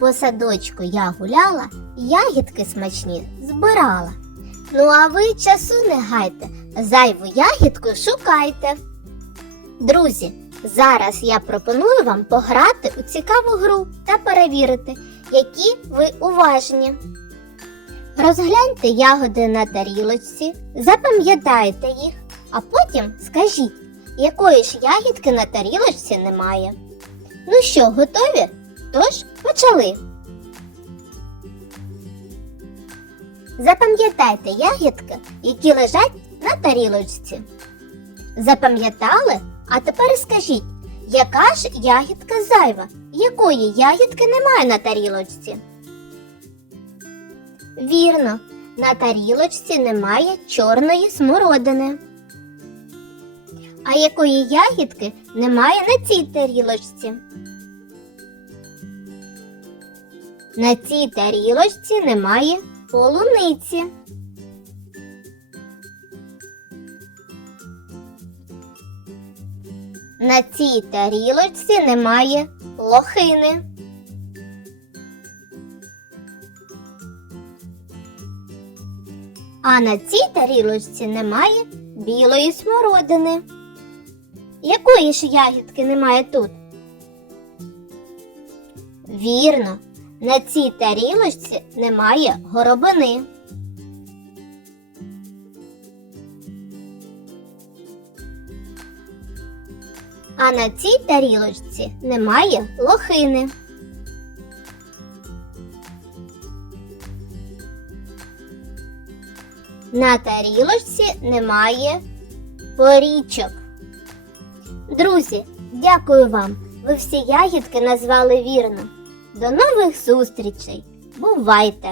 По садочку я гуляла, ягідки смачні збирала. Ну а ви часу не гайте, зайву ягідку шукайте. Друзі, зараз я пропоную вам пограти у цікаву гру та перевірити, які ви уважні. Розгляньте ягоди на тарілочці, запам'ятайте їх, а потім скажіть, якої ж ягідки на тарілочці немає. Ну що, готові? Тож почали. Запам'ятайте ягідки, які лежать на тарілочці. Запам'ятали? А тепер скажіть, яка ж ягідка зайва? Якої ягідки немає на тарілочці? Вірно, на тарілочці немає чорної смородини. А якої ягідки немає на цій тарілочці? На цій тарілочці немає полуниці. На цій тарілочці немає лохини. А на цій тарілочці немає білої смородини. Якої ж ягідки немає тут? Вірно, на цій тарілочці немає горобини. А на цій тарілочці немає лохини. На тарілочці немає порічок. Друзі, дякую вам. Ви всі ягідки назвали вірно. До нових зустрічей. Бувайте!